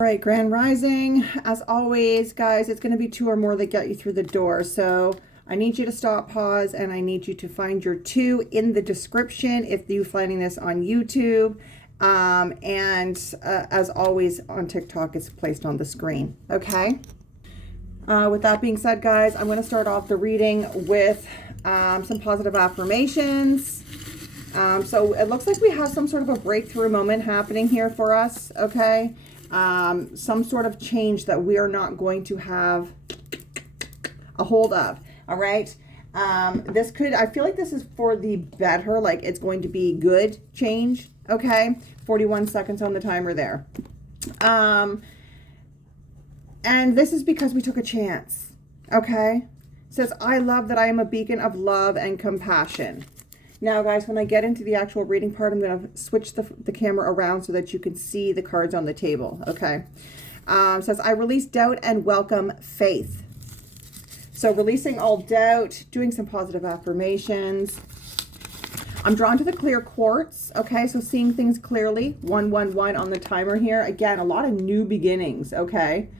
All right, Grand Rising. As always, guys, it's going to be two or more that get you through the door. So I need you to stop, pause, and I need you to find your two in the description if you're finding this on YouTube. As always, on TikTok, it's placed on the screen. Okay? With that being said, guys, I'm going to start off the reading with some positive affirmations. So it looks like we have some sort of a breakthrough moment happening here for us. Okay? Some sort of change that we are not going to have a hold of. All right. I feel like this is for the better, like it's going to be good change. Okay. 41 seconds on the timer there. And this is because we took a chance. Okay. It says, I love that I am a beacon of love and compassion. Now, guys, when I get into the actual reading part, I'm going to switch the camera around so that you can see the cards on the table, okay? It says, I release doubt and welcome faith. So releasing all doubt, doing some positive affirmations. I'm drawn to the clear quartz, okay? So seeing things clearly, 111 on the timer here. Again, a lot of new beginnings, okay?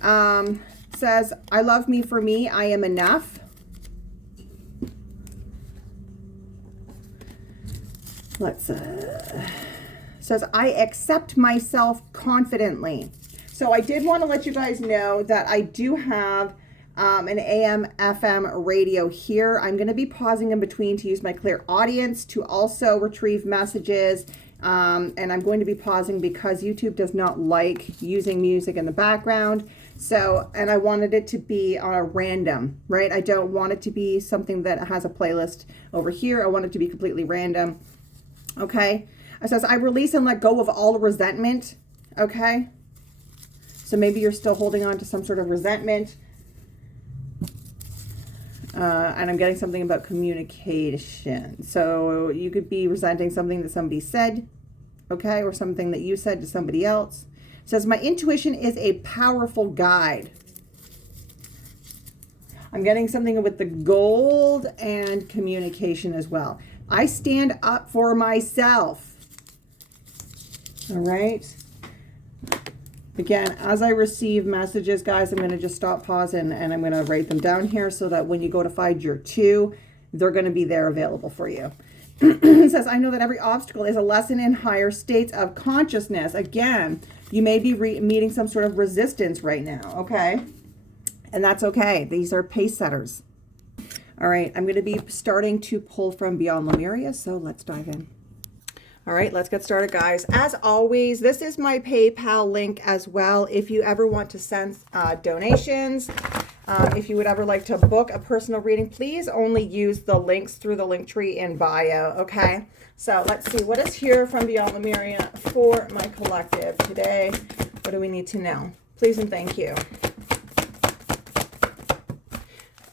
Says, I love me for me, I am enough. Says, I accept myself confidently. So I did want to let you guys know that I do have an AM FM radio here. I'm going to be pausing in between to use my clear audience to also retrieve messages. And I'm going to be pausing because YouTube does not like using music in the background. So, and I wanted it to be on a random, right? I don't want it to be something that has a playlist over here. I want it to be completely random. Okay, it says, I release and let go of all resentment. Okay, so maybe you're still holding on to some sort of resentment. And I'm getting something about communication. So you could be resenting something that somebody said, okay, or something that you said to somebody else. It says, my intuition is a powerful guide. I'm getting something with the gold and communication as well. I stand up for myself. All right. Again, as I receive messages, guys, I'm going to just stop, pause, and I'm going to write them down here so that when you go to find your two, they're going to be there available for you. It says, I know that every obstacle is a lesson in higher states of consciousness. Again, you may be meeting some sort of resistance right now, okay? And that's okay. These are pace setters. All right, I'm going to be starting to pull from Beyond Lemuria, so let's dive in. All right, let's get started, guys. As always, this is my PayPal link as well. If you ever want to send donations, if you would ever like to book a personal reading, please only use the links through the link tree in bio, okay? So let's see, what is here from Beyond Lemuria for my collective today? What do we need to know? Please and thank you.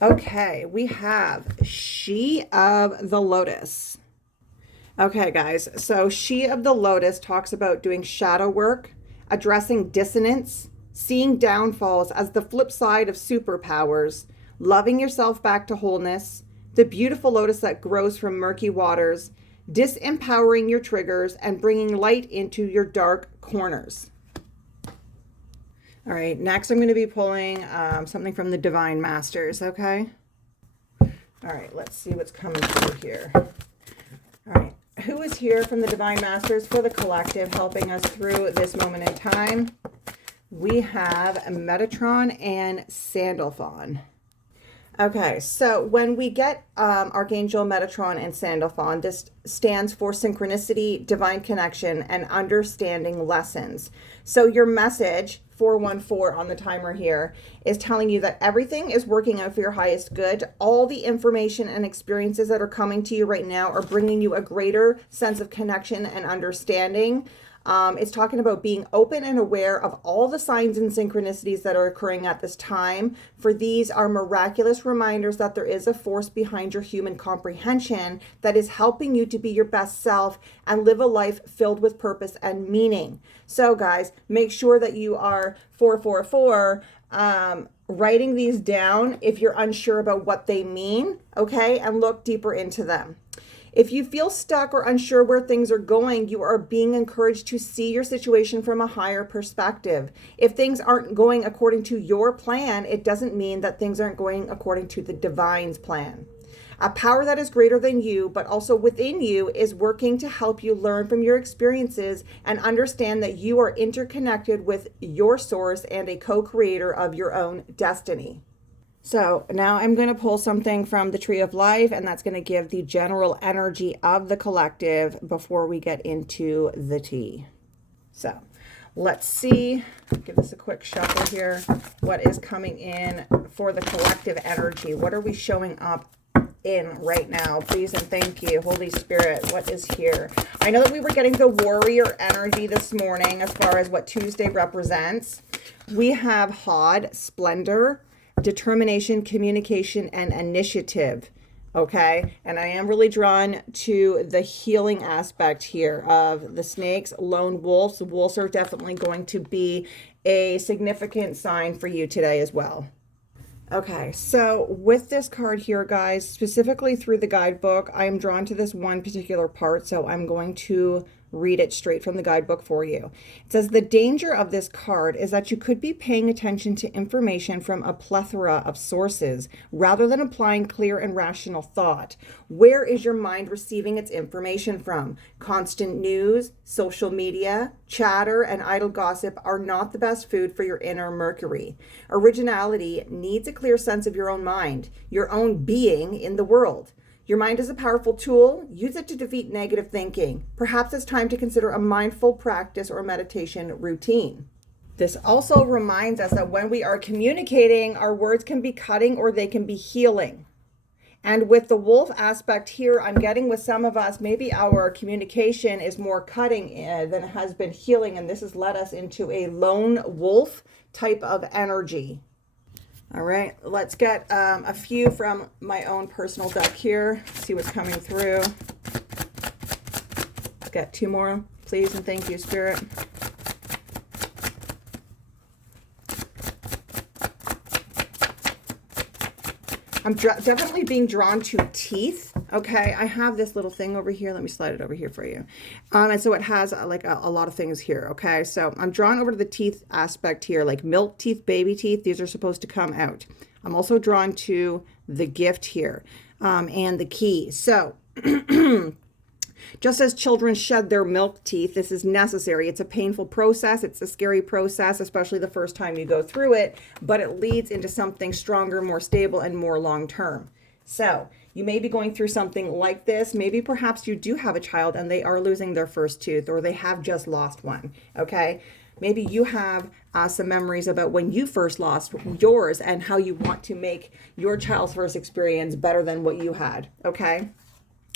Okay, we have She of the Lotus. Okay, guys, so She of the Lotus talks about doing shadow work, addressing dissonance, seeing downfalls as the flip side of superpowers, loving yourself back to wholeness, the beautiful lotus that grows from murky waters, disempowering your triggers, and bringing light into your dark corners. All right, next I'm going to be pulling something from the Divine Masters, okay? All right, let's see what's coming through here. All right, who is here from the Divine Masters for the collective helping us through this moment in time? We have Metatron and Sandalphon. Okay, so when we get Archangel Metatron and Sandalphon, this stands for synchronicity, divine connection, and understanding lessons. So your message, 414 on the timer here, is telling you that everything is working out for your highest good. All the information and experiences that are coming to you right now are bringing you a greater sense of connection and understanding. It's talking about being open and aware of all the signs and synchronicities that are occurring at this time. For these are miraculous reminders that there is a force behind your human comprehension that is helping you to be your best self and live a life filled with purpose and meaning. So guys, make sure that you are 444 writing these down if you're unsure about what they mean, okay? And look deeper into them. If you feel stuck or unsure where things are going, you are being encouraged to see your situation from a higher perspective. If things aren't going according to your plan, it doesn't mean that things aren't going according to the divine's plan. A power that is greater than you, but also within you, is working to help you learn from your experiences and understand that you are interconnected with your source and a co-creator of your own destiny. So now I'm going to pull something from the Tree of Life, and that's going to give the general energy of the collective before we get into the tea. So let's see, give this a quick shuffle here. What is coming in for the collective energy? What are we showing up in right now? Please and thank you, Holy Spirit. What is here? I know that we were getting the warrior energy this morning as far as what Tuesday represents. We have Hod, splendor, determination, communication, and initiative. Okay, and I am really drawn to the healing aspect here of the snakes, lone wolves. The wolves are definitely going to be a significant sign for you today as well. Okay, so with this card here, guys, specifically through the guidebook, I am drawn to this one particular part, so I'm going to read it straight from the guidebook for you. It says, the danger of this card is that you could be paying attention to information from a plethora of sources rather than applying clear and rational thought. Where is your mind receiving its information from? Constant news, social media, chatter, and idle gossip are not the best food for your inner Mercury. Originality needs a clear sense of your own mind, your own being in the world. Your mind is a powerful tool. Use it to defeat negative thinking. Perhaps it's time to consider a mindful practice or meditation routine. This also reminds us that when we are communicating, our words can be cutting or they can be healing. And with the wolf aspect here, I'm getting with some of us, maybe our communication is more cutting than it has been healing. And this has led us into a lone wolf type of energy. All right, let's get a few from my own personal deck here. See what's coming through. Get two more, please, and thank you, Spirit. I'm definitely being drawn to teeth. Okay, I have this little thing over here. Let me slide it over here for you. And so it has like a lot of things here. Okay, so I'm drawn over to the teeth aspect here, like milk teeth, baby teeth. These are supposed to come out. I'm also drawn to the gift here and the key. So just as children shed their milk teeth, this is necessary. It's a painful process. It's a scary process, especially the first time you go through it, but it leads into something stronger, more stable, and more long-term. So you may be going through something like this. Maybe perhaps you do have a child and they are losing their first tooth, or they have just lost one, okay? Maybe you have some memories about when you first lost yours and how you want to make your child's first experience better than what you had, okay?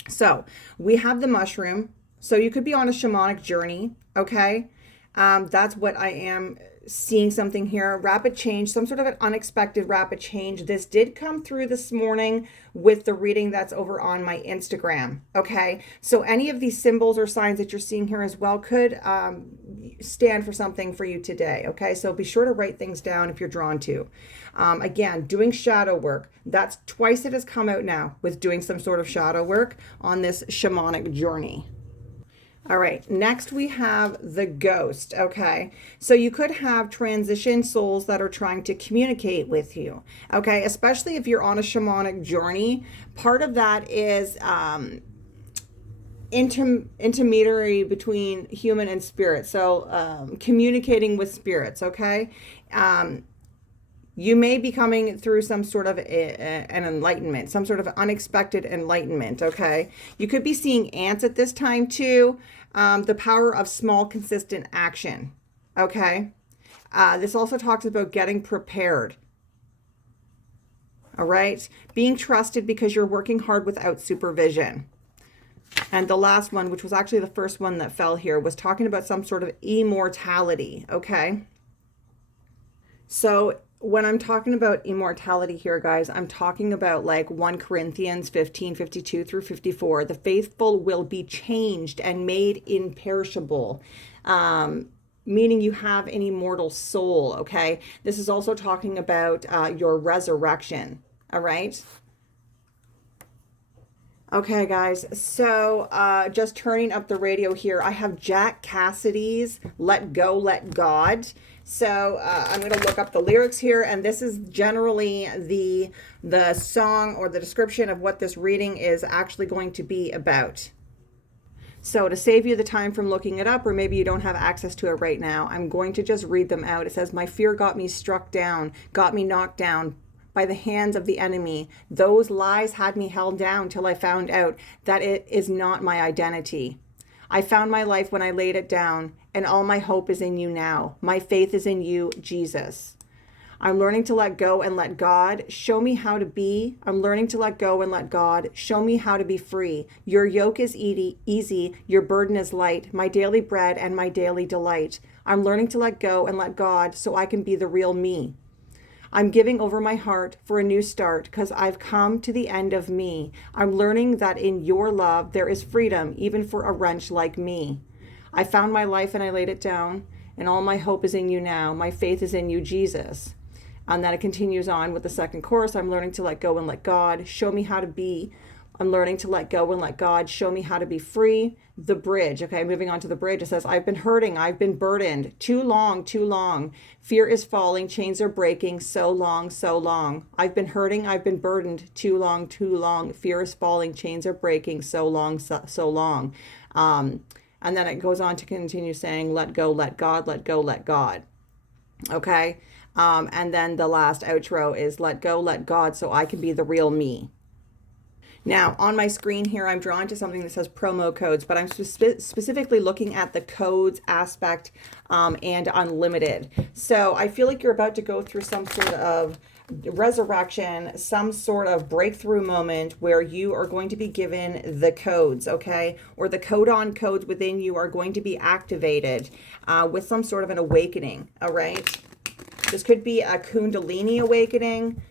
So we have the mushroom. So you could be on a shamanic journey, okay? That's what I am seeing something here. Rapid change, some sort of an unexpected rapid change. This did come through this morning with the reading that's over on my Instagram, okay? So any of these symbols or signs that you're seeing here as well could stand for something for you today, okay? So be sure to write things down if you're drawn to. Again, doing shadow work. That's twice it has come out now with doing some sort of shadow work on this shamanic journey. All right, next we have the ghost, okay? So you could have transition souls that are trying to communicate with you, okay? Especially if you're on a shamanic journey. Part of that is intermediary between human and spirit. So communicating with spirits, okay? You may be coming through some sort of an enlightenment, some sort of unexpected enlightenment, okay? You could be seeing ants at this time too. The power of small, consistent action, okay? This also talks about getting prepared, all right? Being trusted because you're working hard without supervision. And the last one, which was actually the first one that fell here, was talking about some sort of immortality, okay? So when I'm talking about immortality here, guys, I'm talking about like 1 Corinthians 15:52 through 54. The faithful will be changed and made imperishable, meaning you have an immortal soul, okay? This is also talking about your resurrection, all right? Okay, guys. So, just turning up the radio here, I have Jack Cassidy's "Let Go, Let God." So, I'm going to look up the lyrics here, and this is generally the song or the description of what this reading is actually going to be about. So, to save you the time from looking it up, or maybe you don't have access to it right now, I'm going to just read them out. It says, "My fear got me struck down, got me knocked down by the hands of the enemy. Those lies had me held down till I found out that it is not my identity. I found my life when I laid it down, and all my hope is in you now. My faith is in you, Jesus. I'm learning to let go and let God show me how to be. I'm learning to let go and let God show me how to be free. Your yoke is easy, your burden is light, my daily bread and my daily delight. I'm learning to let go and let God so I can be the real me. I'm giving over my heart for a new start because I've come to the end of me. I'm learning that in your love there is freedom even for a wretch like me. I found my life and I laid it down, and all my hope is in you now. My faith is in you, Jesus." And then it continues on with the second chorus. I'm learning to let go and let God show me how to be. I'm learning to let go and let God show me how to be free. The bridge. Okay, moving on to the bridge. It says, I've been hurting. I've been burdened. Too long, too long. Fear is falling. Chains are breaking. So long, so long. I've been hurting. I've been burdened. Too long, too long. Fear is falling. Chains are breaking. So long, so, so long. And then it goes on to continue saying, let go, let God, let go, let God. Okay. And then the last outro is let go, let God, so I can be the real me. Now, on my screen here, I'm drawn to something that says promo codes, but I'm specifically looking at the codes aspect and unlimited. So I feel like you're about to go through some sort of resurrection, some sort of breakthrough moment where you are going to be given the codes, okay? Or the codon codes within you are going to be activated with some sort of an awakening, all right? This could be a Kundalini awakening,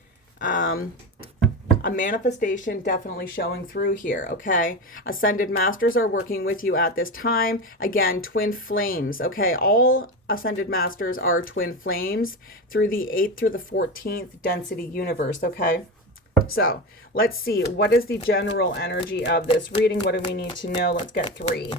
a manifestation definitely showing through here, okay? Ascended masters are working with you at this time. Again, twin flames, okay? All ascended masters are twin flames through the 8th through the 14th density universe, okay? So let's see, what is the general energy of this reading? What do we need to know? Let's get 3.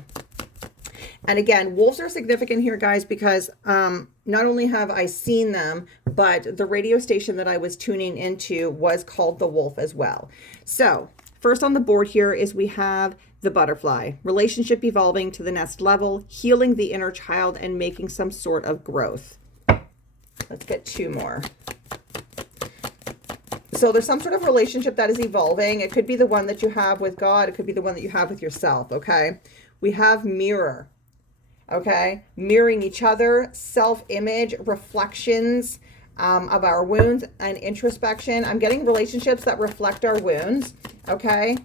And again, wolves are significant here, guys, because not only have I seen them, but the radio station that I was tuning into was called The Wolf as well. So first on the board here is we have the butterfly, relationship evolving to the next level, healing the inner child and making some sort of growth. Let's get 2 more. So there's some sort of relationship that is evolving. It could be the one that you have with God. It could be the one that you have with yourself, okay? We have mirror. Okay, mirroring each other, self-image, reflections of our wounds, and introspection. I'm getting relationships that reflect our wounds. Okay,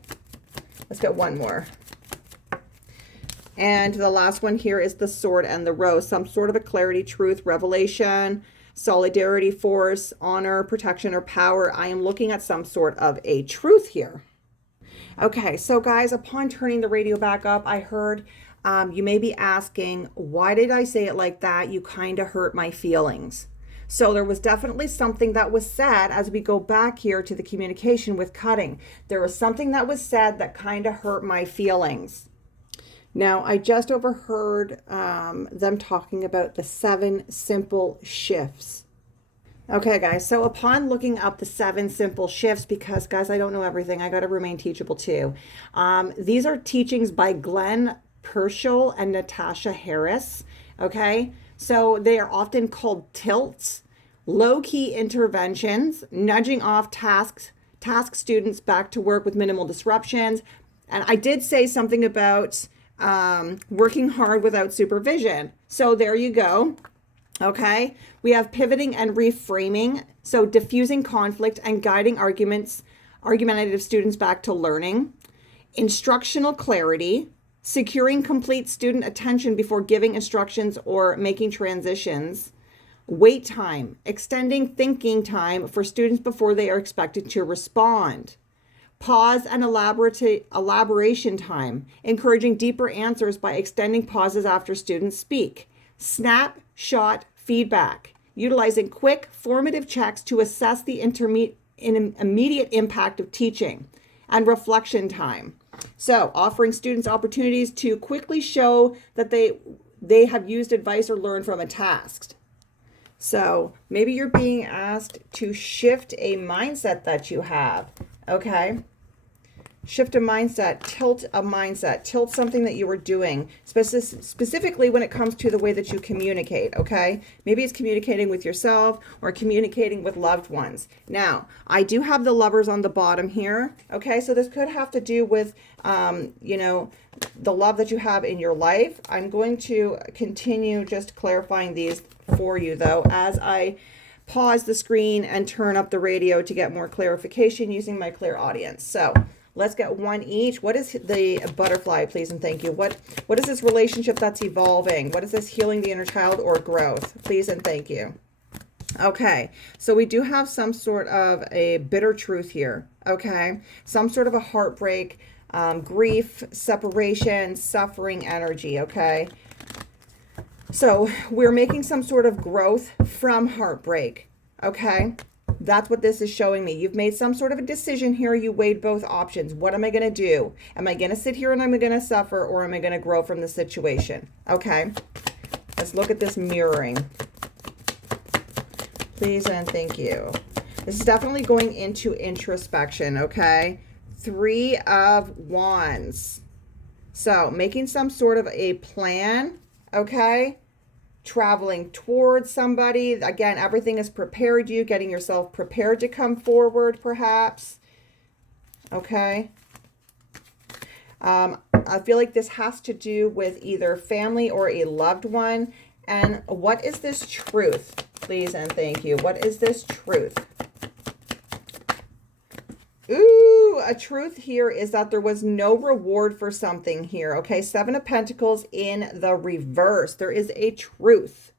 let's get 1 more. And the last one here is the sword and the rose. Some sort of a clarity, truth, revelation, solidarity, force, honor, protection, or power. I am looking at some sort of a truth here. Okay, so guys, upon turning the radio back up, I heard you may be asking, why did I say it like that? You kind of hurt my feelings. So there was definitely something that was said as we go back here to the communication with cutting. There was something that was said that kind of hurt my feelings. Now, I just overheard them talking about the 7 simple shifts. Okay, guys, so upon looking up the 7 simple shifts, because, guys, I don't know everything. I got to remain teachable, too. These are teachings by Glenn Purcell and Natasha Harris, okay? So they are often called tilts, low-key interventions, nudging off task students back to work with minimal disruptions. And I did say something about working hard without supervision. So there you go. Okay, we have pivoting and reframing. So diffusing conflict and guiding argumentative students back to learning. Instructional clarity, securing complete student attention before giving instructions or making transitions. Wait time, extending thinking time for students before they are expected to respond. Pause and elaboration time, encouraging deeper answers by extending pauses after students speak. Snapshot feedback, utilizing quick formative checks to assess the immediate impact of teaching. And reflection time, So offering students opportunities to quickly show that they have used advice or learned from a task. So maybe you're being asked to shift a mindset that you have, okay? Shift a mindset, tilt something that you were doing, specifically when it comes to the way that you communicate, okay? Maybe it's communicating with yourself or communicating with loved ones. Now, I do have the Lovers on the bottom here, okay? So this could have to do with, you know, the love that you have in your life. I'm going to continue just clarifying these for you, though, as I pause the screen and turn up the radio to get more clarification using my clear audience. So let's get one each. What is the butterfly, please and thank you? What is this relationship that's evolving? What is this healing the inner child or growth? Please and thank you. Okay, so we do have some sort of a bitter truth here, okay? Some sort of a heartbreak, grief, separation, suffering energy, okay? So we're making some sort of growth from heartbreak, okay? That's what this is showing me. You've made some sort of a decision here. You weighed both options. What am I going to do? Am I going to sit here and am I going to suffer, or am I going to grow from the situation? Okay. Let's look at this mirroring. Please and thank you. This is definitely going into introspection, okay? 3 of Wands. So making some sort of a plan, okay? Traveling towards somebody. Again, everything has prepared you, getting yourself prepared to come forward, perhaps. Okay. I feel like this has to do with either family or a loved one. And what is this truth? Please and thank you. What is this truth? Ooh, a truth here is that there was no reward for something here. Okay, 7 of Pentacles in the reverse. There is a truth.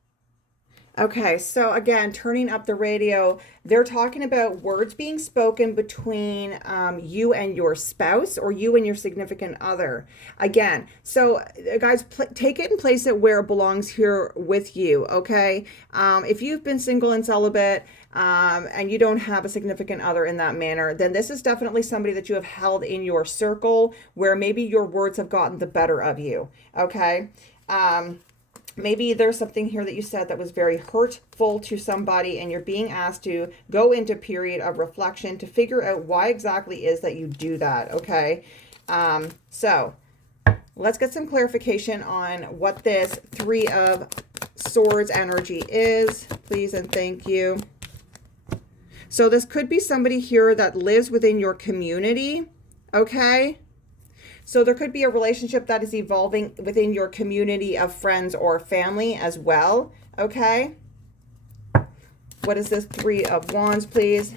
Okay, so again, turning up the radio, they're talking about words being spoken between you and your spouse, or you and your significant other. Again, so guys, take it and place it where it belongs here with you, okay? If you've been single and celibate, and you don't have a significant other in that manner, then this is definitely somebody that you have held in your circle where maybe your words have gotten the better of you, okay? Maybe there's something here that you said that was very hurtful to somebody, and you're being asked to go into a period of reflection to figure out why exactly is that you do that, okay? So let's get some clarification on what this 3 of Swords energy is, please and thank you. So this could be somebody here that lives within your community, okay? So there could be a relationship that is evolving within your community of friends or family as well, okay? What is this 3 of Wands, please?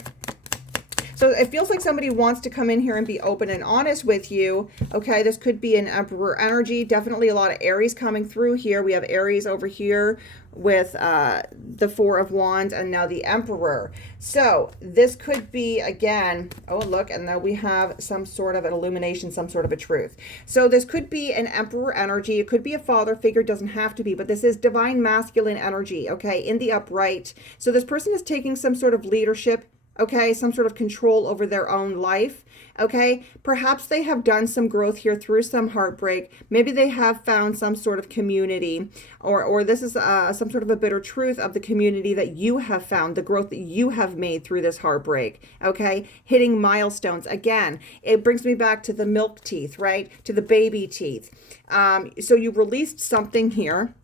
So it feels like somebody wants to come in here and be open and honest with you, okay? This could be an Emperor energy. Definitely a lot of Aries coming through here. We have Aries over here with the 4 of Wands and now the Emperor. So this could be, again, oh, look, and now we have some sort of an illumination, some sort of a truth. So this could be an Emperor energy. It could be a father figure, doesn't have to be, but this is divine masculine energy, okay, in the upright. So this person is taking some sort of leadership, okay, some sort of control over their own life, okay? Perhaps they have done some growth here through some heartbreak. Maybe they have found some sort of community, or this is some sort of a bitter truth of the community that you have found, the growth that you have made through this heartbreak, okay? Hitting milestones. Again, it brings me back to the milk teeth, right? To the baby teeth. So you released something here.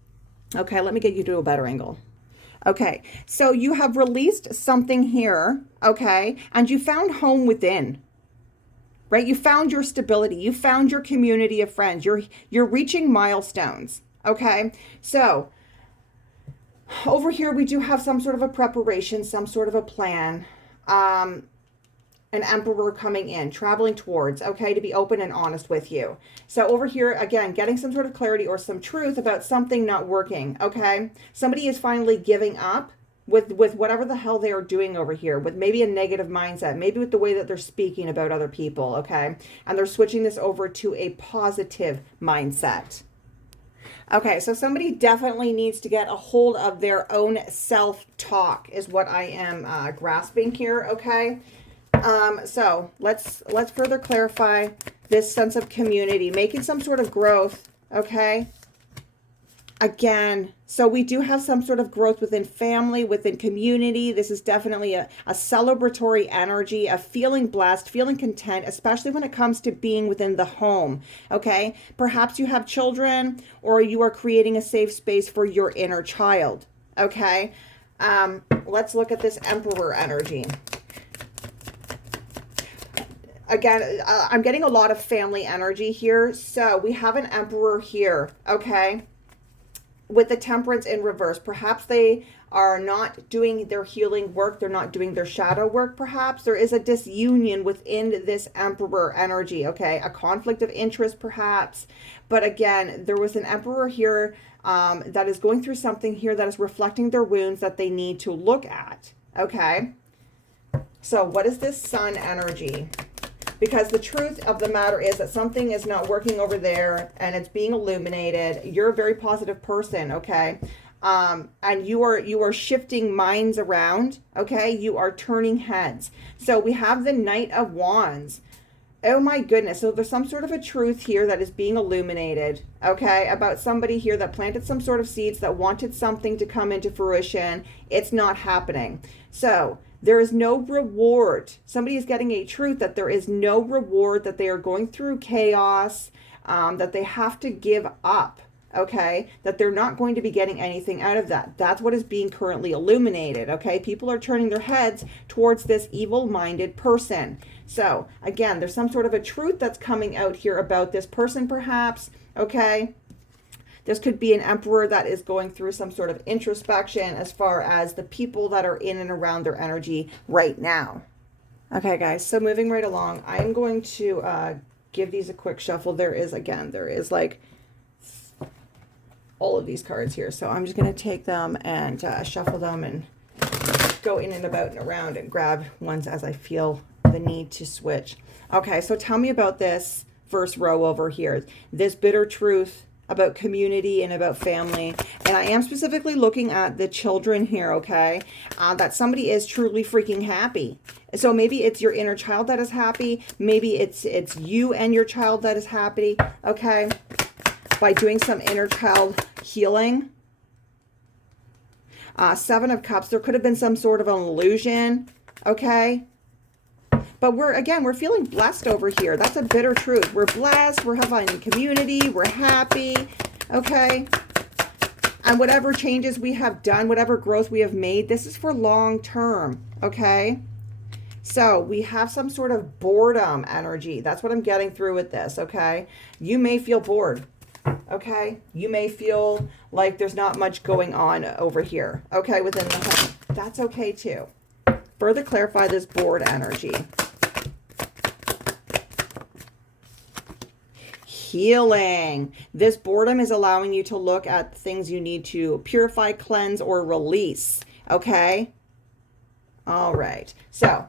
Okay, let me get you to a better angle. Okay, so you have released something here, okay, and you found home within, right? You found your stability. You found your community of friends. You're reaching milestones, okay? So over here, we do have some sort of a preparation, some sort of a plan, an Emperor coming in, traveling towards, okay, to be open and honest with you. So over here, again, getting some sort of clarity or some truth about something not working, okay? Somebody is finally giving up with whatever the hell they are doing over here, with maybe a negative mindset, maybe with the way that they're speaking about other people, okay? And they're switching this over to a positive mindset. Okay, so somebody definitely needs to get a hold of their own self-talk is what I am grasping here, okay? So let's further clarify this sense of community, making some sort of growth, okay? Again, so we do have some sort of growth within family, within community. This is definitely a celebratory energy of feeling blessed, feeling content, especially when it comes to being within the home, okay? Perhaps you have children or you are creating a safe space for your inner child, okay? Let's look at this Emperor energy. Again, I'm getting a lot of family energy here. So we have an Emperor here, okay? With the Temperance in reverse. Perhaps they are not doing their healing work. They're not doing their shadow work, perhaps. There is a disunion within this Emperor energy, okay? A conflict of interest, perhaps. But again, there was an Emperor here that is going through something here that is reflecting their wounds that they need to look at, okay? So what is this Sun energy? Because the truth of the matter is that something is not working over there and it's being illuminated. You're a very positive person, okay? And you are shifting minds around, okay? You are turning heads. So we have the Knight of Wands. Oh my goodness. So there's some sort of a truth here that is being illuminated, okay? About somebody here that planted some sort of seeds that wanted something to come into fruition. It's not happening. So there is no reward. Somebody is getting a truth that there is no reward, that they are going through chaos, that they have to give up, okay? That they're not going to be getting anything out of that. That's what is being currently illuminated, okay? People are turning their heads towards this evil-minded person. So, again, there's some sort of a truth that's coming out here about this person, perhaps, okay? This could be an Emperor that is going through some sort of introspection as far as the people that are in and around their energy right now. Okay, guys, so moving right along, I'm going to give these a quick shuffle. There is like all of these cards here. So I'm just going to take them and shuffle them and go in and about and around and grab ones as I feel the need to switch. Okay, so tell me about this first row over here. This bitter truth about community and about family. And I am specifically looking at the children here, okay? That somebody is truly freaking happy. So maybe it's your inner child that is happy. Maybe it's you and your child that is happy, okay? By doing some inner child healing. Seven of Cups. There could have been some sort of an illusion, okay? But we're feeling blessed over here. That's a bitter truth. We're blessed. We're having community. We're happy. Okay. And whatever changes we have done, whatever growth we have made, this is for long term. Okay. So we have some sort of boredom energy. That's what I'm getting through with this. Okay. You may feel bored. Okay. You may feel like there's not much going on over here. Okay. Within the home. That's okay too. Further clarify this bored energy. Healing. This boredom is allowing you to look at things you need to purify, cleanse, or release. Okay? All right. So,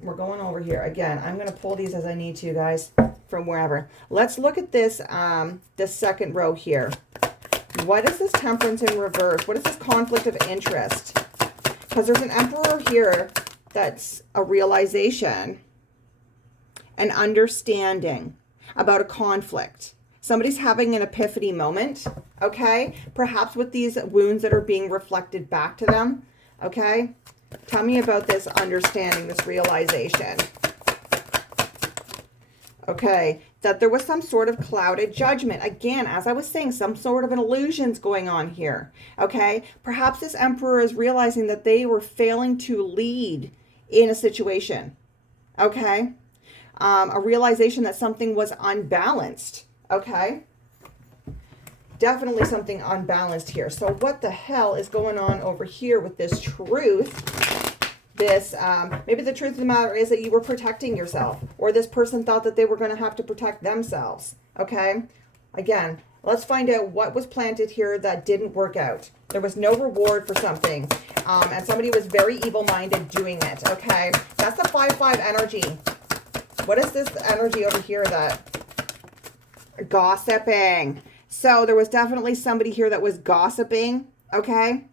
we're going over here. Again, I'm going to pull these as I need to, guys, from wherever. Let's look at this, this second row here. What is this Temperance in reverse? What is this conflict of interest? Because there's an Emperor here that's a realization, an understanding about a conflict. Somebody's having an epiphany moment, okay? Perhaps with these wounds that are being reflected back to them, okay? Tell me about this understanding, this realization. Okay, that there was some sort of clouded judgment. Again, as I was saying, some sort of an illusion's going on here, okay? Perhaps this Emperor is realizing that they were failing to lead in a situation, okay? A realization that something was unbalanced, okay? Definitely something unbalanced here. So what the hell is going on over here with this truth? This, maybe the truth of the matter is that you were protecting yourself, or this person thought that they were going to have to protect themselves, okay? Again, let's find out what was planted here that didn't work out. There was no reward for something, and somebody was very evil-minded doing it, okay? That's the 5-5 energy. What is this energy over here that gossiping? So there was definitely somebody here that was gossiping, okay?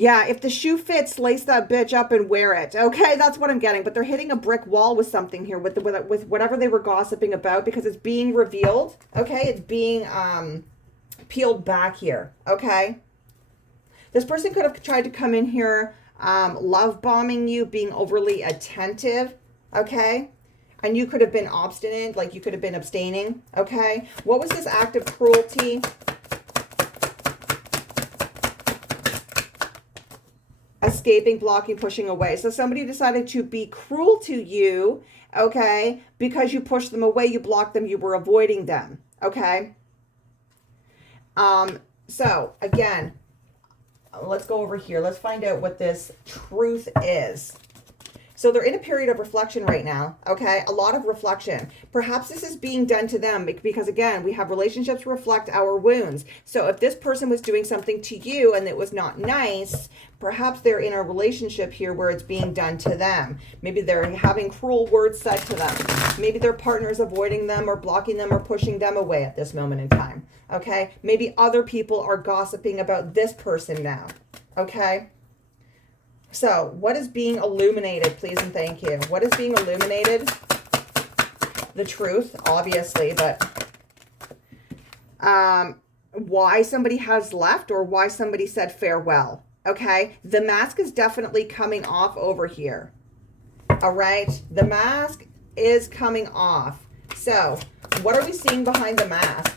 Yeah, if the shoe fits, lace that bitch up and wear it. Okay, that's what I'm getting. But they're hitting a brick wall with something here, with whatever they were gossiping about, because it's being revealed. Okay, it's being peeled back here. Okay, this person could have tried to come in here, love bombing you, being overly attentive. Okay, and you could have been obstinate, like you could have been abstaining. Okay, what was this act of cruelty? Escaping, blocking, pushing away. So somebody decided to be cruel to you, okay, because you pushed them away, you blocked them, you were avoiding them, okay? So again, let's go over here. Let's find out what this truth is. So they're in a period of reflection right now, okay? A lot of reflection. Perhaps this is being done to them because, again, we have relationships reflect our wounds. So if this person was doing something to you and it was not nice, perhaps they're in a relationship here where it's being done to them. Maybe they're having cruel words said to them. Maybe their partner's avoiding them or blocking them or pushing them away at this moment in time, okay? Maybe other people are gossiping about this person now, okay? So, what is being illuminated, please and thank you? What is being illuminated? The truth, obviously, but why somebody has left or why somebody said farewell, okay? The mask is definitely coming off over here, all right? The mask is coming off. So, what are we seeing behind the mask?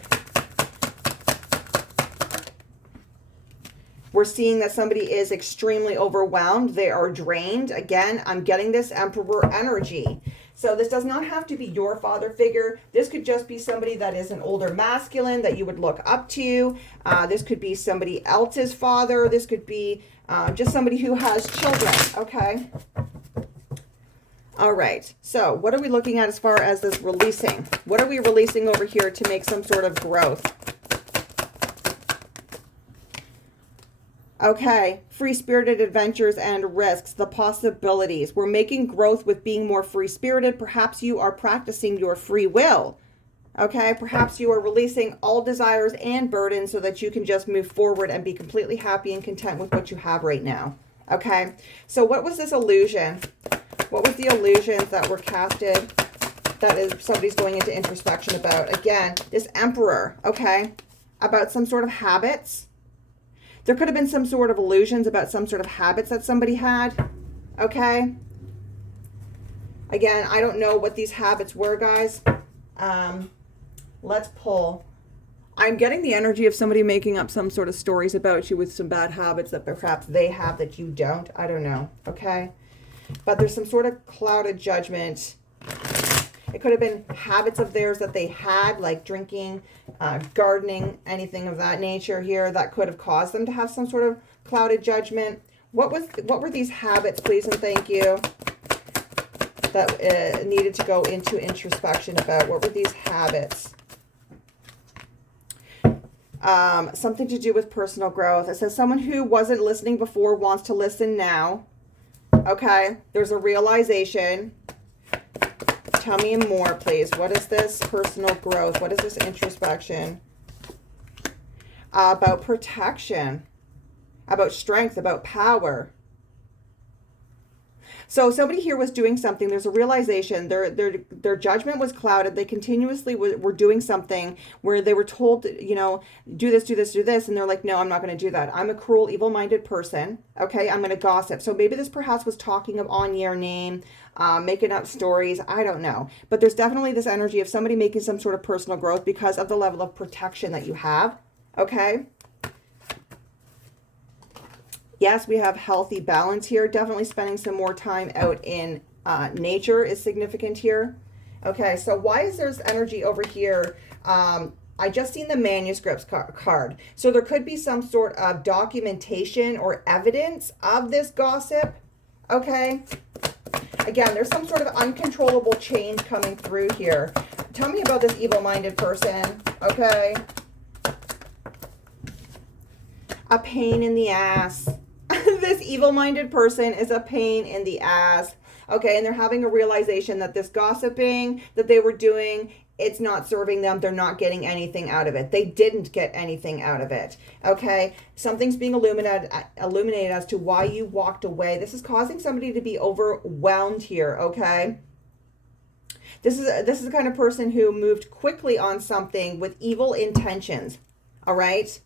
We're seeing that somebody is extremely overwhelmed. They are drained. Again, I'm getting this Emperor energy. So this does not have to be your father figure. This could just be somebody that is an older masculine that you would look up to. This could be somebody else's father. This could be just somebody who has children, okay? All right, so what are we looking at as far as this releasing? What are we releasing over here to make some sort of growth? Okay, free-spirited adventures and risks, the possibilities. We're making growth with being more free-spirited. Perhaps you are practicing your free will. Okay, perhaps you are releasing all desires and burdens so that you can just move forward and be completely happy and content with what you have right now. Okay, so what was this illusion? What was the illusions that were casted that is somebody's going into introspection about? Again, this Emperor, okay, about some sort of habits. There could have been some sort of illusions about some sort of habits that somebody had, okay? Again, I don't know what these habits were, guys. Let's pull. I'm getting the energy of somebody making up some sort of stories about you with some bad habits that perhaps they have that you don't. I don't know, okay? But there's some sort of clouded judgment. It could have been habits of theirs that they had, like drinking, gardening, anything of that nature here that could have caused them to have some sort of clouded judgment. What were these habits, please and thank you, that needed to go into introspection about? What were these habits? Something to do with personal growth. It says someone who wasn't listening before wants to listen now. Okay, there's a realization. Tell me more, please. What is this personal growth? What is this introspection? About protection, about strength, about power. So somebody here was doing something. There's a realization. Their judgment was clouded. They continuously were doing something where they were told, you know, do this, do this, do this. And they're like, no, I'm not going to do that. I'm a cruel, evil-minded person. Okay, I'm going to gossip. So maybe this perhaps was talking on your name, making up stories. I don't know. But there's definitely this energy of somebody making some sort of personal growth because of the level of protection that you have. Okay. Yes, we have healthy balance here. Definitely spending some more time out in nature is significant here. Okay, so why is there energy over here? I just seen the manuscripts card. So there could be some sort of documentation or evidence of this gossip. Okay. Again, there's some sort of uncontrollable change coming through here. Tell me about this evil-minded person. Okay. A pain in the ass. This evil-minded person is a pain in the ass. Okay, and they're having a realization that this gossiping that they were doing it's not serving them. They're not getting anything out of it. They didn't get anything out of it. Okay. Something's being illuminated as to why you walked away. This is causing somebody to be overwhelmed here. Okay. This is the kind of person who moved quickly on something with evil intentions. All right.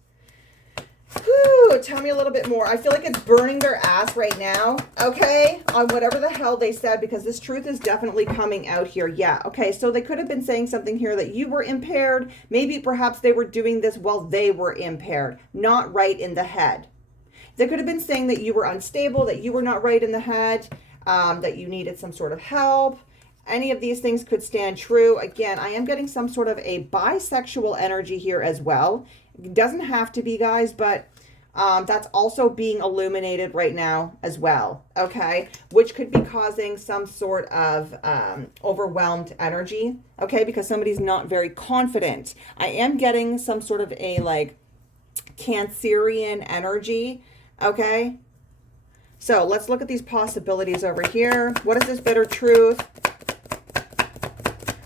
Whew, tell me a little bit more. I feel like it's burning their ass right now, okay, on whatever the hell they said, because this truth is definitely coming out here. Yeah, okay, so they could have been saying something here that you were impaired. Maybe perhaps they were doing this while they were impaired, not right in the head. They could have been saying that you were unstable, that you were not right in the head, that you needed some sort of help. Any of these things could stand true. Again, I am getting some sort of a bisexual energy here as well. It doesn't have to be, guys, but that's also being illuminated right now as well, okay? Which could be causing some sort of overwhelmed energy, okay? Because somebody's not very confident. I am getting some sort of a, like, Cancerian energy, okay? So let's look at these possibilities over here. What is this bitter truth?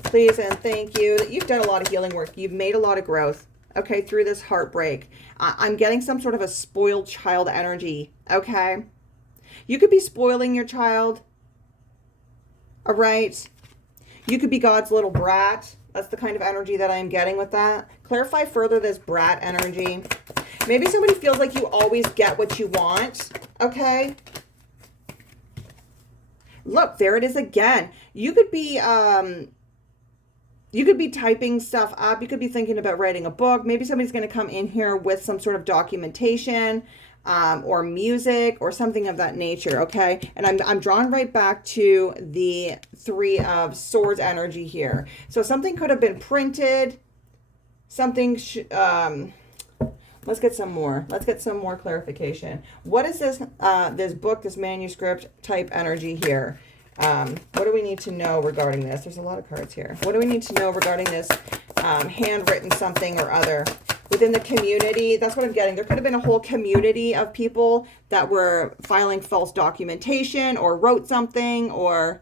Please and thank you. You've done a lot of healing work. You've made a lot of growth, okay, through this heartbreak. I'm getting some sort of a spoiled child energy, okay? You could be spoiling your child, all right? You could be God's little brat. That's the kind of energy that I'm getting with that. Clarify further this brat energy. Maybe somebody feels like you always get what you want, okay? Look, there it is again. You could be typing stuff up. You could be thinking about writing a book. Maybe somebody's going to come in here with some sort of documentation or music or something of that nature, okay? And I'm drawn right back to the Three of Swords energy here. So something could have been printed. Something, let's get some more. Let's get some more clarification. What is this, this book, this manuscript type energy here? What do we need to know regarding this? There's a lot of cards here. What do we need to know regarding this handwritten something or other within the community? That's what I'm getting. There could have been a whole community of people that were filing false documentation or wrote something or,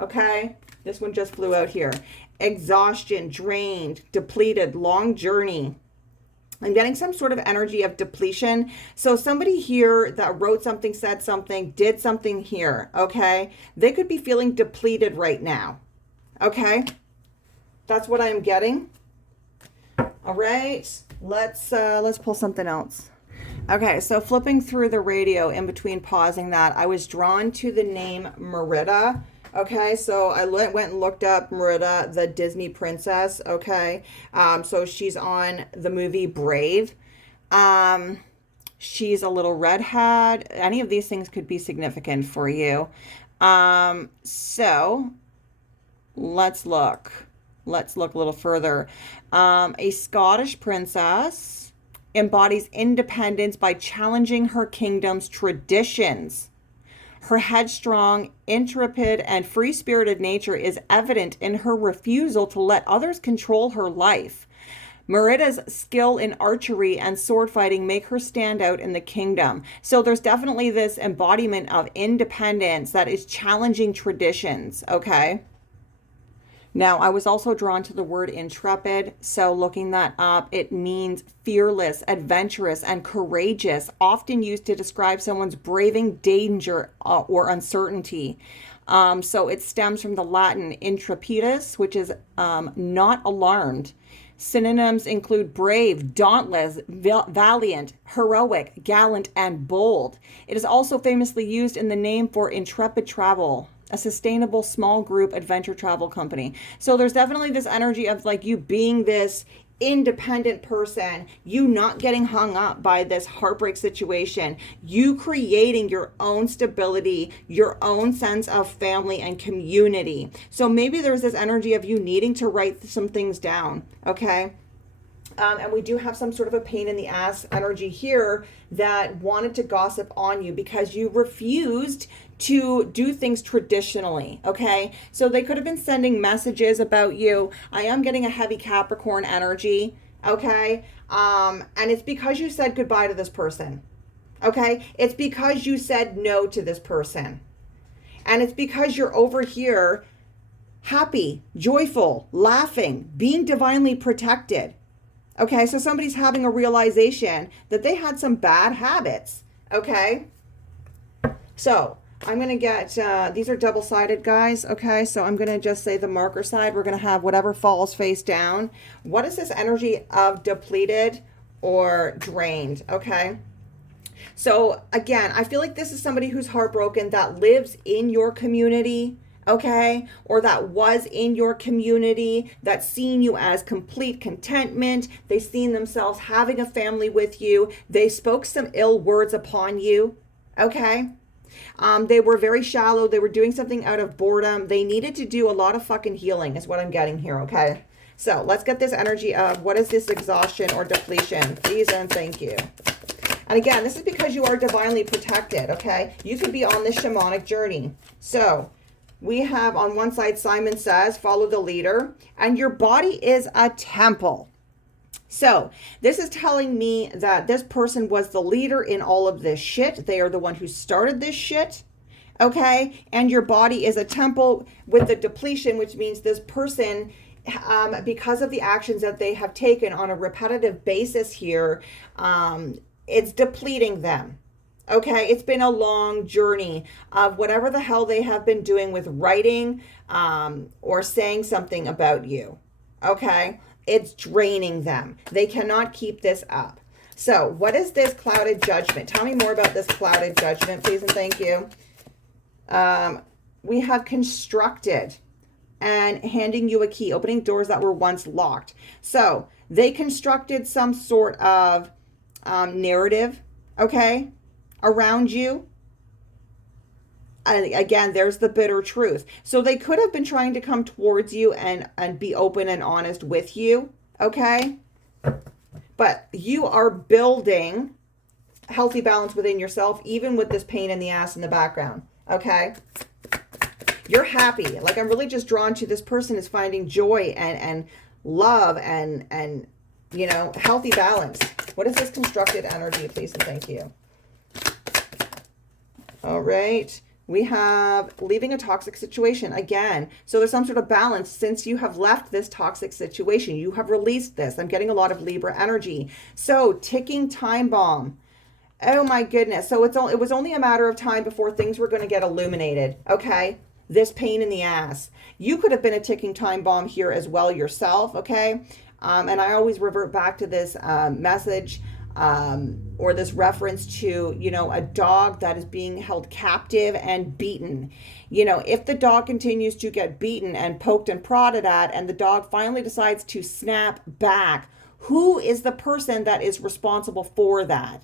okay, this one just flew out here. Exhaustion, drained, depleted, long journey. I'm getting some sort of energy of depletion. So somebody here that wrote something, said something, did something here, okay? They could be feeling depleted right now, okay? That's what I'm getting. All right, let's pull something else. Okay, so flipping through the radio in between pausing that, I was drawn to the name Merida. Okay, so I went and looked up Merida, the Disney princess, okay? So she's on the movie Brave. She's a little redhead. Any of these things could be significant for you. So let's look. Let's look a little further. A Scottish princess embodies independence by challenging her kingdom's traditions. Her headstrong, intrepid, and free-spirited nature is evident in her refusal to let others control her life. Merida's skill in archery and sword fighting make her stand out in the kingdom. So there's definitely this embodiment of independence that is challenging traditions, okay? Now, I was also drawn to the word intrepid, so looking that up, it means fearless, adventurous, and courageous, often used to describe someone's braving danger or uncertainty. So it stems from the Latin intrepidus, which is not alarmed. Synonyms include brave, dauntless, valiant, heroic, gallant, and bold. It is also famously used in the name for Intrepid Travel, a sustainable small group adventure travel company. So there's definitely this energy of like you being this independent person, you not getting hung up by this heartbreak situation, you creating your own stability, your own sense of family and community. So maybe there's this energy of you needing to write some things down, okay? And we do have some sort of a pain in the ass energy here that wanted to gossip on you because you refused to do things traditionally, okay? So they could have been sending messages about you. I am getting a heavy Capricorn energy, okay? And it's because you said goodbye to this person, okay? It's because you said no to this person. And it's because you're over here happy, joyful, laughing, being divinely protected. Okay, so somebody's having a realization that they had some bad habits. Okay, so I'm going to get, these are double-sided, guys. Okay, so I'm going to just say the marker side. We're going to have whatever falls face down. What is this energy of depleted or drained? Okay, so again, I feel like this is somebody who's heartbroken that lives in your community, okay, or that was in your community, that's seen you as complete contentment. They've seen themselves having a family with you. They spoke some ill words upon you, okay. They were very shallow. They were doing something out of boredom. They needed to do a lot of fucking healing is what I'm getting here, okay? So let's get this energy of what is this exhaustion or depletion? Please and thank you. And again, this is because you are divinely protected, okay? You could be on this shamanic journey. So we have on one side, Simon Says, follow the leader, and your body is a temple. So this is telling me that this person was the leader in all of this shit. They are the one who started this shit. Okay. And your body is a temple with the depletion, which means this person, because of the actions that they have taken on a repetitive basis here, it's depleting them. Okay. It's been a long journey of whatever the hell they have been doing with writing, or saying something about you. Okay. It's draining them. They cannot keep this up. So what is this clouded judgment? Tell me more about this clouded judgment, please and thank you. We have constructed and handing you a key, opening doors that were once locked. So they constructed some sort of narrative, okay, around you. And again, there's the bitter truth. So they could have been trying to come towards you and be open and honest with you, okay? But you are building healthy balance within yourself, even with this pain in the ass in the background, okay? You're happy. Like, I'm really just drawn to this person is finding joy and love and you know, healthy balance. What is this constructed energy, please and thank you? All right. We have leaving a toxic situation again. So there's some sort of balance since you have left this toxic situation. You have released this. I'm getting a lot of Libra energy. So ticking time bomb. Oh my goodness. So it was only a matter of time before things were going to get illuminated. Okay. This pain in the ass. You could have been a ticking time bomb here as well yourself. Okay. And I always revert back to this message or this reference to, you know, a dog that is being held captive and beaten. You know, if the dog continues to get beaten and poked and prodded at, and the dog finally decides to snap back, who is the person that is responsible for that?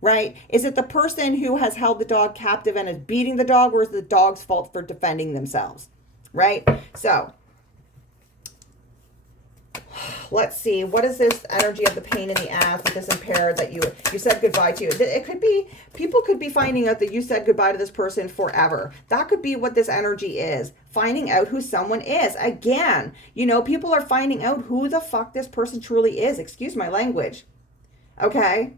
Right? Is it the person who has held the dog captive and is beating the dog, or is it the dog's fault for defending themselves? Right? So let's see, what is this energy of the pain in the ass with this impaired that you said goodbye to? It could be, people could be finding out that you said goodbye to this person forever. That could be what this energy is, finding out who someone is. Again, you know, people are finding out who the fuck this person truly is. Excuse my language. Okay?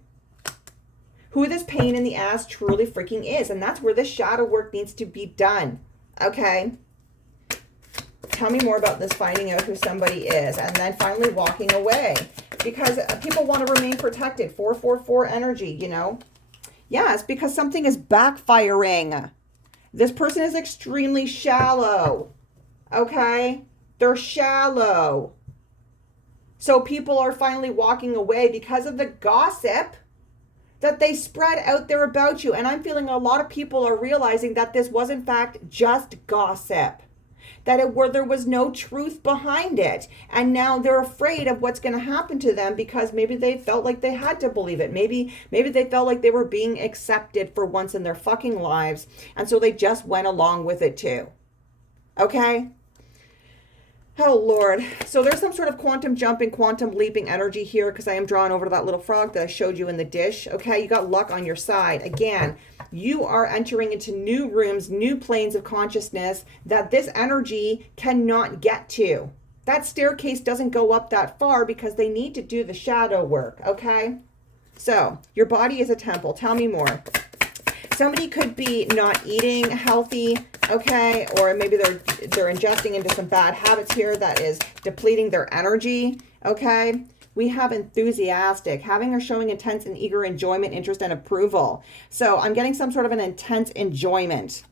Who this pain in the ass truly freaking is. And that's where this shadow work needs to be done. Okay? Tell me more about this finding out who somebody is and then finally walking away, because people want to remain protected. 444 energy, you know. Yes, because something is backfiring. This person is extremely shallow. Okay? They're shallow. So people are finally walking away because of the gossip that they spread out there about you. And I'm feeling a lot of people are realizing that this was in fact just gossip. That there was no truth behind it. And now they're afraid of what's going to happen to them because maybe they felt like they had to believe it. Maybe they felt like they were being accepted for once in their fucking lives. And so they just went along with it too. Okay? Oh, Lord. So there's some sort of quantum jumping, quantum leaping energy here because I am drawn over to that little frog that I showed you in the dish. Okay? You got luck on your side. Again, you are entering into new rooms, new planes of consciousness that this energy cannot get to. That staircase doesn't go up that far because they need to do the shadow work. Okay? So your body is a temple. Tell me more. Somebody could be not eating healthy, okay? Or maybe they're ingesting into some bad habits here that is depleting their energy, okay? We have enthusiastic, having or showing intense and eager enjoyment, interest, and approval. So I'm getting some sort of an intense enjoyment,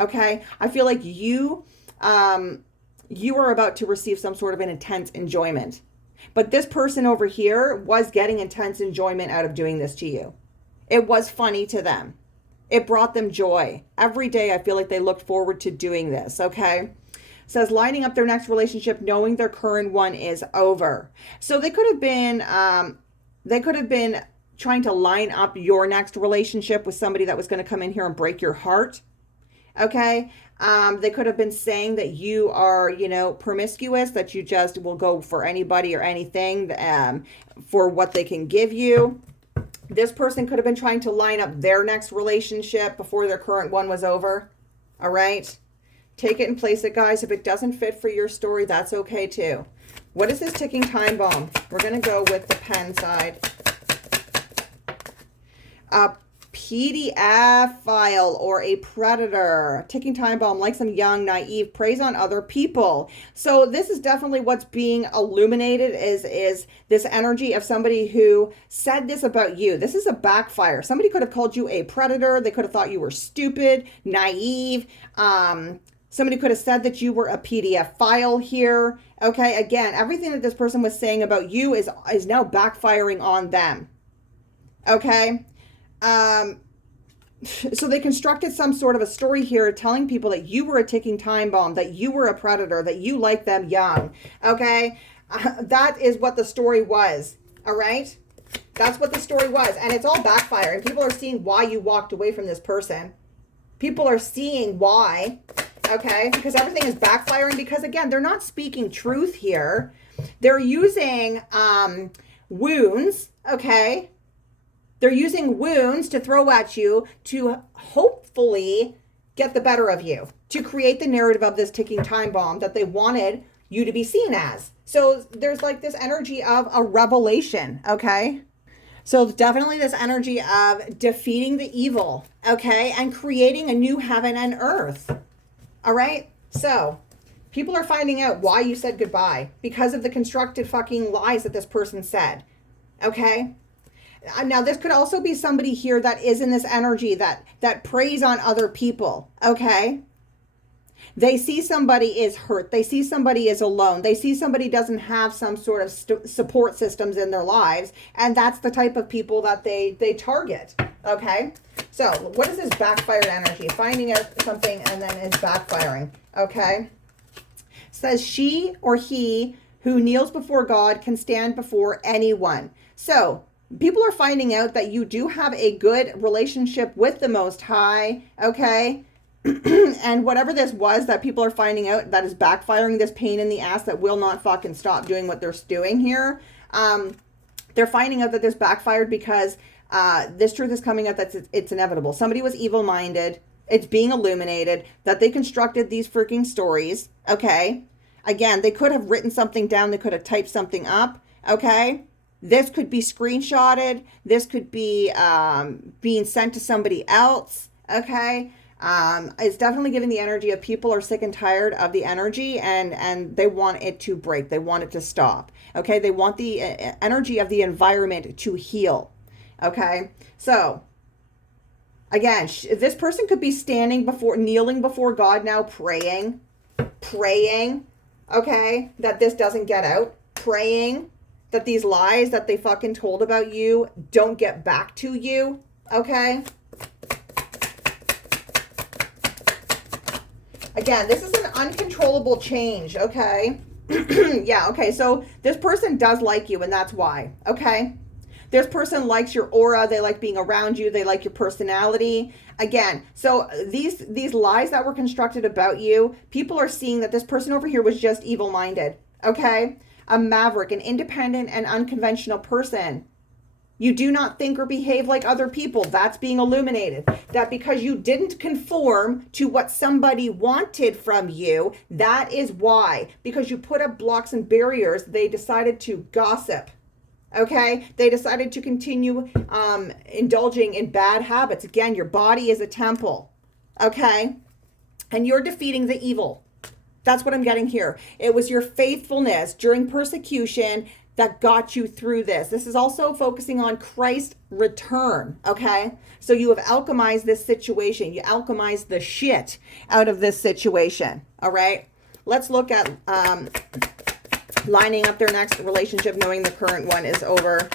okay? I feel like you are about to receive some sort of an intense enjoyment. But this person over here was getting intense enjoyment out of doing this to you. It was funny to them. It brought them joy. Every day I feel like they looked forward to doing this, okay? Says lining up their next relationship knowing their current one is over. So they could have been trying to line up your next relationship with somebody that was going to come in here and break your heart. Okay? They could have been saying that you are, promiscuous, that you just will go for anybody or anything for what they can give you. This person could have been trying to line up their next relationship before their current one was over. All right? Take it and place it, guys. If it doesn't fit for your story, that's okay too. What is this ticking time bomb? We're going to go with the pen side. A PDF file or a predator. Ticking time bomb, like some young, naive, preys on other people. So this is definitely what's being illuminated is this energy of somebody who said this about you. This is a backfire. Somebody could have called you a predator. They could have thought you were stupid, naive, somebody could have said that you were a PDF file here. Okay, again, everything that this person was saying about you is now backfiring on them. Okay? So they constructed some sort of a story here telling people that you were a ticking time bomb, that you were a predator, that you like them young. Okay? That is what the story was. All right? That's what the story was. And it's all backfiring. People are seeing why you walked away from this person. People are seeing why. Okay, because everything is backfiring because, again, they're not speaking truth here. They're using wounds, okay? They're using wounds to throw at you to hopefully get the better of you, to create the narrative of this ticking time bomb that they wanted you to be seen as. So there's like this energy of a revelation, okay? So definitely this energy of defeating the evil, okay? And creating a new heaven and earth. All right. So people are finding out why you said goodbye because of the constructed fucking lies that this person said. Okay. Now this could also be somebody here that is in this energy that preys on other people. Okay. They see somebody is hurt. They see somebody is alone. They see somebody doesn't have some sort of support systems in their lives. And that's the type of people that they target. Okay. So what is this backfired energy? Finding out something and then it's backfiring. Okay. Says she or he who kneels before God can stand before anyone. So people are finding out that you do have a good relationship with the Most High. Okay. And whatever this was that people are finding out that is backfiring, this pain in the ass that will not fucking stop doing what they're doing here. They're finding out that this backfired because this truth is coming out that it's inevitable. Somebody was evil-minded. It's being illuminated that they constructed these freaking stories. Okay. Again, they could have written something down. They could have typed something up. Okay. This could be screenshotted. This could be being sent to somebody else. Okay. It's definitely giving the energy of people are sick and tired of the energy and they want it to break. They want it to stop. Okay. They want the energy of the environment to heal. Okay. So again, this person could be kneeling before God now, praying, okay, that this doesn't get out, praying that these lies that they fucking told about you don't get back to you. Okay. Again, this is an uncontrollable change, okay? Yeah, okay, so this person does like you, and that's why, okay? This person likes your aura. They like being around you. They like your personality. Again, so these lies that were constructed about you, people are seeing that this person over here was just evil-minded, okay? A maverick, an independent and unconventional person. You do not think or behave like other people. That's being illuminated. That because you didn't conform to what somebody wanted from you, that is why. Because you put up blocks and barriers, they decided to gossip. Okay? They decided to continue indulging in bad habits. Again, your body is a temple. Okay? and you're defeating the evil. That's what I'm getting here. It was your faithfulness during persecution that got you through this. This is also focusing on Christ's return, okay? So you have alchemized this situation. You alchemized the shit out of this situation, all right? Let's look at lining up their next relationship, knowing the current one is over,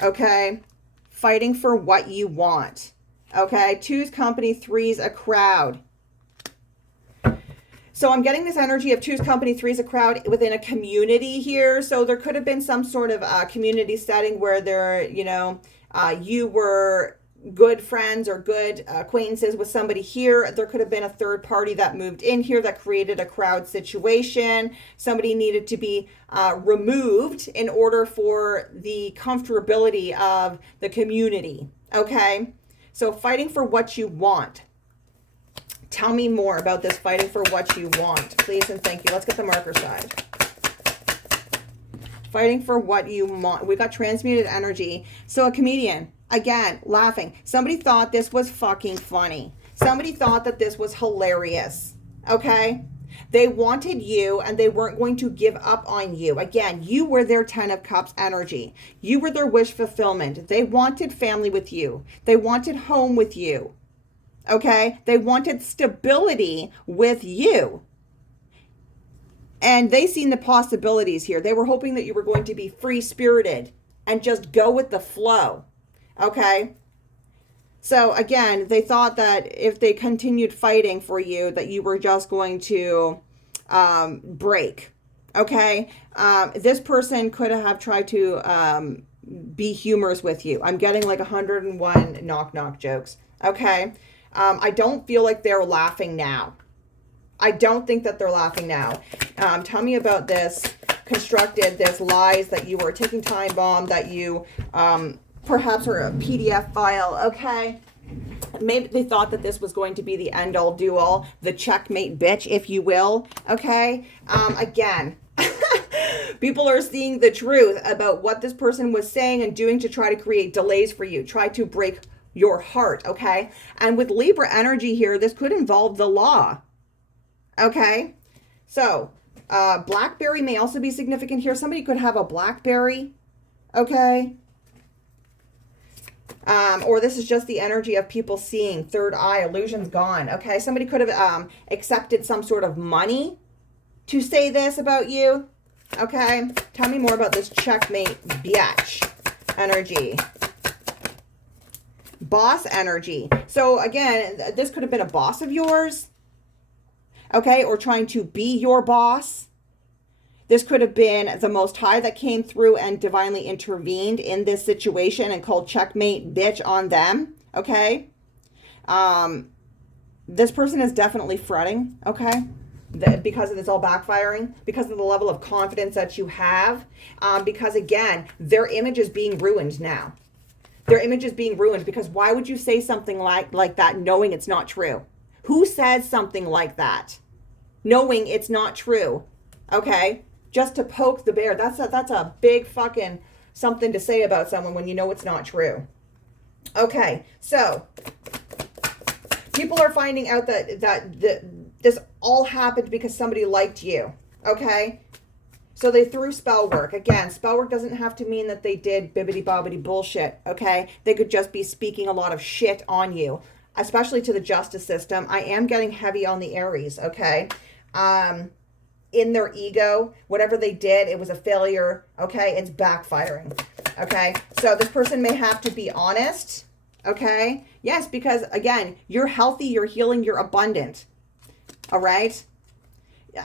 okay? Fighting for what you want, okay? 2's company, 3's a crowd. So I'm getting this energy of 2's company, 3's a crowd within a community here. So there could have been some sort of community setting where there, you were good friends or good acquaintances with somebody here. There could have been a third party that moved in here that created a crowd situation. Somebody needed to be removed in order for the comfortability of the community. Okay? So fighting for what you want. Tell me more about this fighting for what you want, please and thank you. Let's get the marker side. Fighting for what you want. We got transmuted energy. So a comedian, again, laughing. Somebody thought this was fucking funny. Somebody thought that this was hilarious. Okay? They wanted you and they weren't going to give up on you. Again, you were their 10 of Cups energy. You were their wish fulfillment. They wanted family with you. They wanted home with you. Okay? They wanted stability with you. And they seen the possibilities here. They were hoping that you were going to be free-spirited and just go with the flow. Okay? So again, they thought that if they continued fighting for you, that you were just going to break. Okay? This person could have tried to be humorous with you. I'm getting like 101 knock-knock jokes. Okay? I don't feel like they're laughing now. I don't think that they're laughing now. Tell me about this this lies that you were taking time bomb, that you perhaps were a PDF file, okay? Maybe they thought that this was going to be the end-all, do-all, the checkmate bitch, if you will, okay? Again, people are seeing the truth about what this person was saying and doing to try to create delays for you, try to break your heart, okay? And with Libra energy here, this could involve the law, okay? So, BlackBerry may also be significant here. Somebody could have a BlackBerry, okay? Or this is just the energy of people seeing, third eye, illusions gone, okay? Somebody could have accepted some sort of money to say this about you, okay? Tell me more about this checkmate biatch energy. Boss energy. So again, this could have been a boss of yours, okay, or trying to be your boss. This could have been the Most High that came through and divinely intervened in this situation and called checkmate bitch on them, okay? This person is definitely fretting, okay? Because of this all backfiring, because of the level of confidence that you have, because again, their image is being ruined now. Their image is being ruined because why would you say something like that knowing it's not true? Who says something like that knowing it's not true? Okay? Just to poke the bear. That's a big fucking something to say about someone when you know it's not true. Okay, so people are finding out that this all happened because somebody liked you. Okay? So they threw spell work. Again, spell work doesn't have to mean that they did bibbity-bobbity bullshit, okay? They could just be speaking a lot of shit on you, especially to the justice system. I am getting heavy on the Aries, okay? In their ego, whatever they did, it was a failure, okay? It's backfiring, okay? So this person may have to be honest, okay? Yes, because, again, you're healthy, you're healing, you're abundant, all right?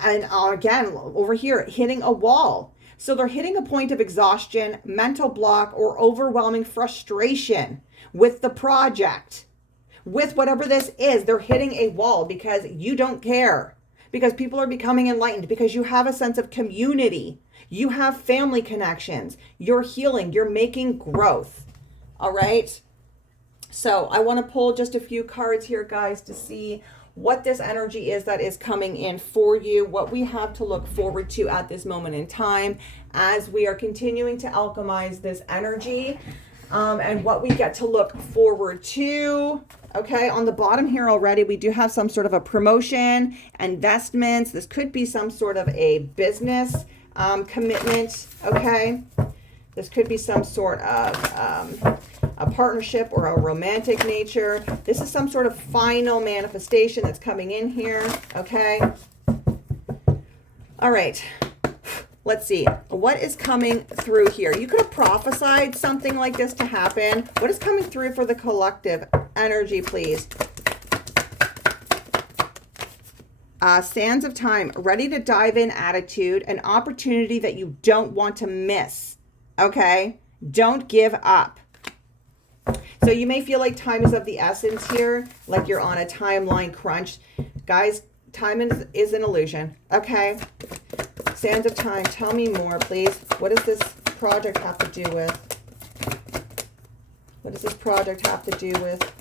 And again, over here, hitting a wall. So they're hitting a point of exhaustion, mental block, or overwhelming frustration with the project. With whatever this is, they're hitting a wall because you don't care. Because people are becoming enlightened. Because you have a sense of community. You have family connections. You're healing. You're making growth. All right? So I want to pull just a few cards here, guys, to see what this energy is that is coming in for you, what we have to look forward to at this moment in time as we are continuing to alchemize this energy, and what we get to look forward to. Okay, on the bottom here already, we do have some sort of a promotion, investments. This could be some sort of a business commitment, okay? This could be some sort of a partnership or a romantic nature. This is some sort of final manifestation that's coming in here, okay? All right. Let's see. What is coming through here? You could have prophesied something like this to happen. What is coming through for the collective energy, please? Sands of time, ready to dive in attitude, an opportunity that you don't want to miss. Okay? Don't give up. So you may feel like time is of the essence here, like you're on a timeline crunch. Guys, time is an illusion. Okay? Sands of time, tell me more, please. What does this project have to do with? What does this project have to do with?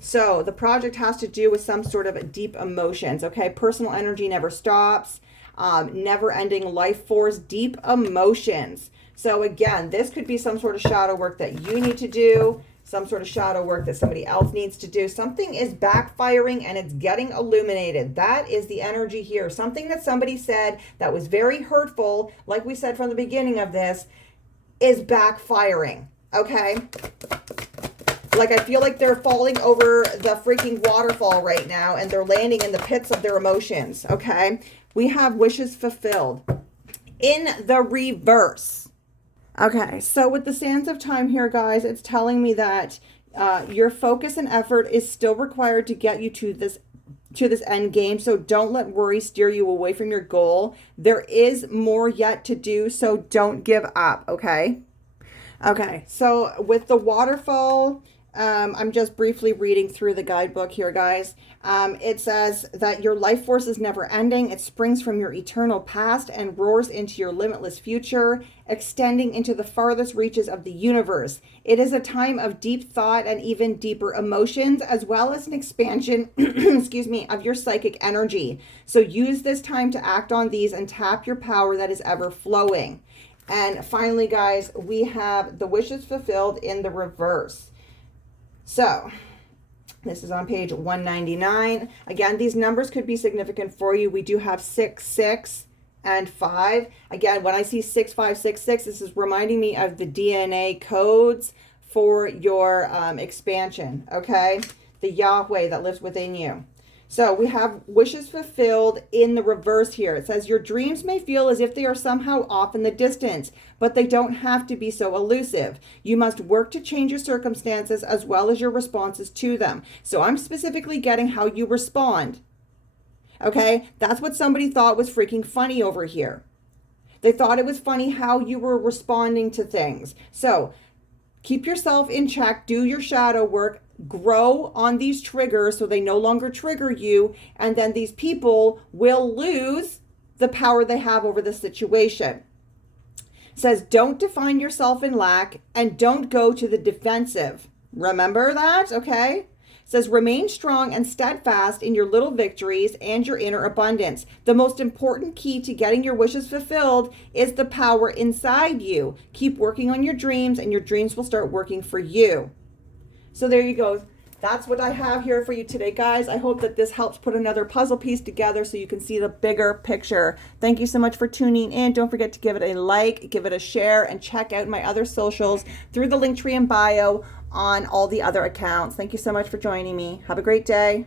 So the project has to do with some sort of deep emotions, okay? Personal energy never stops. Never-ending life force, deep emotions. So again, this could be some sort of shadow work that you need to do, some sort of shadow work that somebody else needs to do. Something is backfiring and it's getting illuminated. That is the energy here. Something that somebody said that was very hurtful, like we said from the beginning of this, is backfiring, okay? Like I feel like they're falling over the freaking waterfall right now and they're landing in the pits of their emotions, okay? We have wishes fulfilled in the reverse. Okay, so with the Sands of Time here, guys, it's telling me that your focus and effort is still required to get you to this end game. So don't let worry steer you away from your goal. There is more yet to do, so don't give up, okay? Okay, so with the waterfall, I'm just briefly reading through the guidebook here, guys. It says that your life force is never ending. It springs from your eternal past and roars into your limitless future, extending into the farthest reaches of the universe. It is a time of deep thought and even deeper emotions, as well as an expansion, excuse me, of your psychic energy. So use this time to act on these and tap your power that is ever flowing. And finally, guys, we have the wishes fulfilled in the reverse. So this is on page 199. Again, these numbers could be significant for you. We do have 6, 6, and 5. Again, when I see 6566, this is reminding me of the DNA codes for your expansion, okay? The Yahweh that lives within you. So we have wishes fulfilled in the reverse here. It says your dreams may feel as if they are somehow off in the distance, but they don't have to be so elusive. You must work to change your circumstances as well as your responses to them. So I'm specifically getting how you respond. Okay, that's what somebody thought was freaking funny over here. They thought it was funny how you were responding to things. So keep yourself in check, do your shadow work, grow on these triggers so they no longer trigger you, and then these people will lose the power they have over the situation. It says don't define yourself in lack and don't go to the defensive. Remember that, okay? It says remain strong and steadfast in your little victories and your inner abundance. The most important key to getting your wishes fulfilled is the power inside you. Keep working on your dreams and your dreams will start working for you. So there you go. That's what I have here for you today, guys. I hope that this helps put another puzzle piece together so you can see the bigger picture. Thank you so much for tuning in. Don't forget to give it a like, give it a share, and check out my other socials through the link tree in bio on all the other accounts. Thank you so much for joining me. Have a great day.